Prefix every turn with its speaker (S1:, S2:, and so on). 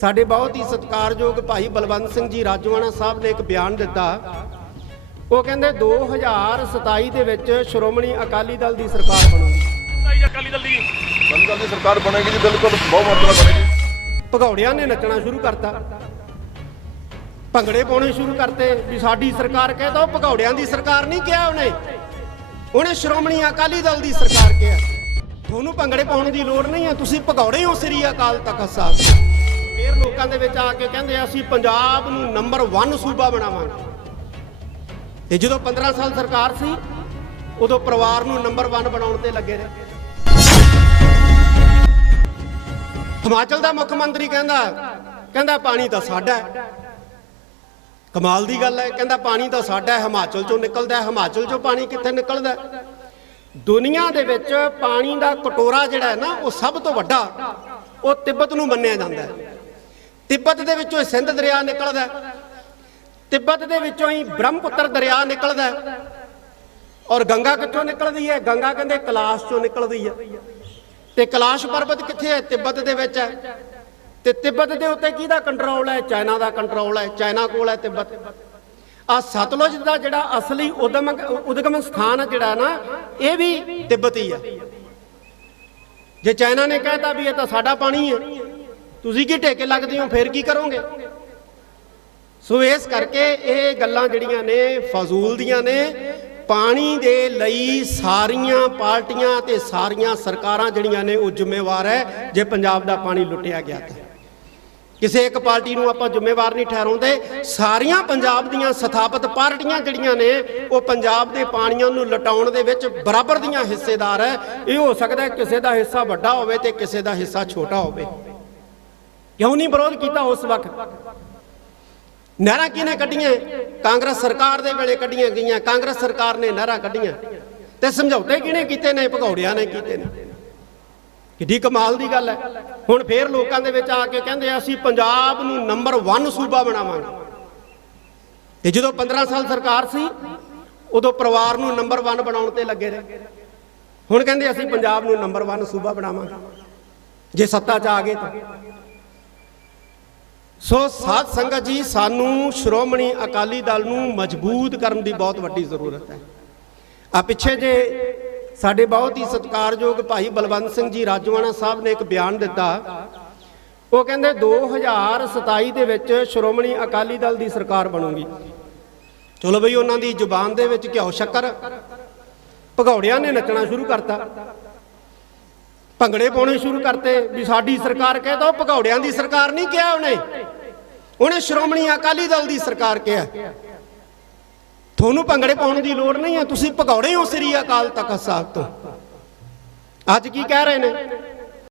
S1: ਸਾਡੇ ਬਹੁਤ ਹੀ ਸਤਿਕਾਰਯੋਗ ਭਾਈ ਬਲਵੰਤ ਸਿੰਘ ਜੀ ਰਾਜਵਾਨਾ ਸਾਹਿਬ ਨੇ ਇੱਕ ਬਿਆਨ ਦਿੱਤਾ। ਉਹ ਕਹਿੰਦੇ 2027 ਦੇ ਵਿੱਚ ਸ਼੍ਰੋਮਣੀ ਅਕਾਲੀ ਦਲ ਦੀ ਸਰਕਾਰ ਬਣੂਗੀ
S2: ਅਕਾਲੀ ਦਲ ਦੀ।
S3: ਬੰਗਾਲ ਦੀ ਸਰਕਾਰ ਬਣੇਗੀ ਜੀ ਬਿਲਕੁਲ ਬਹੁਤ ਮਾਤਰਾ ਬਣੇਗੀ।
S1: ਭਗੌੜਿਆਂ ਨੇ ਨੱਚਣਾ ਸ਼ੁਰੂ ਕਰਤਾ। ਭੰਗੜੇ ਪਾਉਣੇ ਸ਼ੁਰੂ ਕਰਤੇ ਵੀ ਸਾਡੀ ਸਰਕਾਰ ਕਹਿੰਦਾ ਉਹ ਭਗੌੜਿਆਂ ਦੀ ਸਰਕਾਰ ਨਹੀਂ ਕਿਹਾ ਉਹਨੇ। ਉਹਨੇ ਸ਼੍ਰੋਮਣੀ ਅਕਾਲੀ ਦਲ ਦੀ ਸਰਕਾਰ ਕਿਹਾ। ਤੁਹਾਨੂੰ ਭੰਗੜੇ ਪਾਉਣ ਦੀ ਲੋੜ ਨਹੀਂ ਹੈ ਤੁਸੀਂ ਭਗੌੜੇ ਹੋ ਸ੍ਰੀ ਅਕਾਲ ਤਖਤ ਸਾਹਿਬ। ਫੇਰ ਲੋਕਾਂ ਦੇ ਵਿੱਚ ਆ ਕੇ ਕਹਿੰਦੇ ਅਸੀਂ ਪੰਜਾਬ ਨੂੰ ਨੰਬਰ 1 ਸੂਬਾ ਬਣਾਵਾਂਗੇ। ਤੇ ਜਦੋਂ 15 ਸਾਲ ਸਰਕਾਰ ਸੀ, ਉਦੋਂ ਪਰਿਵਾਰ ਨੂੰ ਨੰਬਰ 1 ਬਣਾਉਣ ਤੇ ਲੱਗੇ ਰਹੇ। ਹਿਮਾਚਲ ਦਾ ਮੁੱਖ ਮੰਤਰੀ ਕਹਿੰਦਾ ਕਹਿੰਦਾ ਪਾਣੀ ਤਾਂ ਸਾਡਾ ਹੈ। ਕਮਾਲ ਦੀ ਗੱਲ ਹੈ, ਕਹਿੰਦਾ ਪਾਣੀ ਤਾਂ ਸਾਡਾ ਹੈ, ਹਿਮਾਚਲ ਚੋਂ ਨਿਕਲਦਾ ਹੈ, ਹਿਮਾਚਲ ਚੋਂ ਪਾਣੀ ਕਿੱਥੇ ਨਿਕਲਦਾ ਹੈ? ਦੁਨੀਆ ਦੇ ਵਿੱਚ ਪਾਣੀ ਦਾ ਕਟੋਰਾ ਜਿਹੜਾ ਹੈ ਨਾ, ਉਹ ਸਭ ਤੋਂ ਵੱਡਾ, ਉਹ ਤਿੱਬਤ ਨੂੰ ਮੰਨਿਆ ਜਾਂਦਾ ਹੈ। ਤਿੱਬਤ ਦੇ ਵਿੱਚੋਂ ਹੀ ਸਿੰਧ ਦਰਿਆ ਨਿਕਲਦਾ ਹੈ। ਤਿੱਬਤ ਦੇ ਵਿੱਚੋਂ ਹੀ ਬ੍ਰਹਮਪੁੱਤਰ ਦਰਿਆ ਨਿਕਲਦਾ ਹੈ। ਔਰ ਗੰਗਾ ਕਿੱਥੋਂ ਨਿਕਲਦੀ ਹੈ? ਗੰਗਾ ਕਹਿੰਦੇ ਕਲਾਸ਼ ਚੋਂ ਨਿਕਲਦੀ ਹੈ। ਤੇ ਕਲਾਸ਼ ਪਰਬਤ ਕਿੱਥੇ ਹੈ? ਤਿੱਬਤ ਦੇ ਵਿੱਚ ਹੈ। ਤੇ ਤਿੱਬਤ ਦੇ ਉੱਤੇ ਕਿਹਦਾ ਕੰਟਰੋਲ ਹੈ? ਚਾਈਨਾ ਦਾ ਕੰਟਰੋਲ ਹੈ। ਚਾਈਨਾ ਕੋਲ ਹੈ ਤਿੱਬਤ। ਆ ਸਤਲੁਜ ਦਾ ਜਿਹੜਾ ਅਸਲੀ ਉਦਮ ਉਦਗਮ ਸਥਾਨ ਹੈ ਜਿਹੜਾ ਨਾ, ਇਹ ਵੀ ਤਿੱਬਤੀ ਹੈ। ਜੇ ਚਾਈਨਾ ਨੇ ਕਹਿਤਾ ਵੀ ਇਹ ਤਾਂ ਸਾਡਾ ਪਾਣੀ ਹੈ ਤੁਸੀਂ ਕੀ ਢੇਕੇ ਲੱਗਦੇ ਹੋ? ਫਿਰ ਕੀ ਕਰੋਗੇ? ਸੋ ਇਸ ਕਰਕੇ ਇਹ ਗੱਲਾਂ ਜਿਹੜੀਆਂ ਨੇ, ਫਜ਼ੂਲ ਦੀਆਂ ਨੇ, ਪਾਣੀ ਦੇ ਲਈ ਸਾਰੀਆਂ ਪਾਰਟੀਆਂ ਤੇ ਸਾਰੀਆਂ ਸਰਕਾਰਾਂ ਜਿਹੜੀਆਂ ਨੇ, ਉਹ ਜ਼ਿੰਮੇਵਾਰ ਹੈ, ਜੇ ਪੰਜਾਬ ਦਾ ਪਾਣੀ ਲੁੱਟਿਆ ਗਿਆ ਤਾਂ। ਕਿਸੇ ਇੱਕ ਪਾਰਟੀ ਨੂੰ ਆਪਾਂ ਜ਼ਿੰਮੇਵਾਰ ਨਹੀਂ ਠਹਿਰਾਉਂਦੇ। ਸਾਰੀਆਂ ਪੰਜਾਬ ਦੀਆਂ ਸਥਾਪਿਤ ਪਾਰਟੀਆਂ ਜਿਹੜੀਆਂ ਨੇ, ਉਹ ਪੰਜਾਬ ਦੇ ਪਾਣੀਆਂ ਨੂੰ ਲਟਾਉਣ ਦੇ ਵਿੱਚ ਬਰਾਬਰ ਦੀਆਂ ਹਿੱਸੇਦਾਰ ਹੈ। ਇਹ ਹੋ ਸਕਦਾ ਕਿਸੇ ਦਾ ਹਿੱਸਾ ਵੱਡਾ ਹੋਵੇ ਤੇ ਕਿਸੇ ਦਾ ਹਿੱਸਾ ਛੋਟਾ ਹੋਵੇ। ਕਿਉਂ ਨਹੀਂ ਵਿਰੋਧ ਕੀਤਾ ਉਸ ਵਕਤ? ਨਹਿਰਾਂ ਕਿਹਨੇ ਕੱਢੀਆਂ? ਕਾਂਗਰਸ ਸਰਕਾਰ ਦੇ ਵੇਲੇ ਕੱਢੀਆਂ ਗਈਆਂ। ਕਾਂਗਰਸ ਸਰਕਾਰ ਨੇ ਨਹਿਰਾਂ ਕੱਢੀਆਂ। ਤੇ ਸਮਝੌਤੇ ਕਿਹਨੇ ਕੀਤੇ ਨੇ? ਭਗੌੜਿਆਂ ਨੇ ਕੀਤੇ ਨੇ। ਕਿੱਡੀ ਕਮਾਲ ਦੀ ਗੱਲ ਹੈ। ਹੁਣ ਫੇਰ ਲੋਕਾਂ ਦੇ ਵਿੱਚ ਆ ਕੇ ਕਹਿੰਦੇ ਅਸੀਂ ਪੰਜਾਬ ਨੂੰ ਨੰਬਰ 1 ਸੂਬਾ ਬਣਾਵਾਂਗੇ। ਤੇ ਜਦੋਂ 15 ਸਾਲ ਸਰਕਾਰ ਸੀ, ਉਦੋਂ ਪਰਿਵਾਰ ਨੂੰ ਨੰਬਰ 1 ਬਣਾਉਣ ਤੇ ਲੱਗੇ ਰਹੇ। ਹੁਣ ਕਹਿੰਦੇ ਅਸੀਂ ਪੰਜਾਬ ਨੂੰ ਨੰਬਰ 1 ਸੂਬਾ ਬਣਾਵਾਂਗੇ। ਜੇ ਸੱਤਾ 'ਚ ਆ ਗਏ ਤਾਂ। ਸੋ ਸਾਧ ਸੰਗਤ ਜੀ, ਸਾਨੂੰ ਸ਼੍ਰੋਮਣੀ ਅਕਾਲੀ ਦਲ ਨੂੰ ਮਜ਼ਬੂਤ ਕਰਨ ਦੀ ਬਹੁਤ ਵੱਡੀ ਜ਼ਰੂਰਤ ਹੈ। ਆ ਪਿੱਛੇ ਜੇ ਸਾਡੇ ਬਹੁਤ ਹੀ ਸਤਿਕਾਰਯੋਗ ਭਾਈ ਬਲਵੰਤ ਸਿੰਘ ਜੀ ਰਾਜਵਾਨਾ ਸਾਹਿਬ ਨੇ ਇੱਕ ਬਿਆਨ ਦਿੱਤਾ। ਉਹ ਕਹਿੰਦੇ 2027 ਦੇ ਵਿੱਚ ਸ਼੍ਰੋਮਣੀ ਅਕਾਲੀ ਦਲ ਦੀ ਸਰਕਾਰ ਬਣੂਗੀ। ਚਲੋ ਬਈ, ਉਹਨਾਂ ਦੀ ਜ਼ੁਬਾਨ ਦੇ ਵਿੱਚ ਘਿਓ ਸ਼ੱਕਰ, ਭਗੌੜਿਆਂ ਨੇ ਨੱਚਣਾ ਸ਼ੁਰੂ ਕਰਤਾ। ਭੰਗੜੇ ਪਾਉਣੇ ਸ਼ੁਰੂ ਕਰਤੇ ਵੀ ਸਾਡੀ ਸਰਕਾਰ ਕਹਿੰਦਾ ਉਹ ਭਗੌੜਿਆਂ ਦੀ ਸਰਕਾਰ ਨਹੀਂ ਕਿਹਾ ਉਹਨੇ। ਉਹਨੇ ਸ਼੍ਰੋਮਣੀ ਅਕਾਲੀ ਦਲ ਦੀ ਸਰਕਾਰ ਕਿਹਾ। ਤੁਹਾਨੂੰ ਭੰਗੜੇ ਪਾਉਣ ਦੀ ਲੋੜ ਨਹੀਂ ਹੈ, ਤੁਸੀਂ ਭਗੌੜੇ ਹੋ ਸ੍ਰੀ ਅਕਾਲ ਤਖਤ ਸਾਹਿਬ ਤੋਂ। ਅੱਜ ਕੀ ਕਹਿ ਰਹੇ ਨੇ?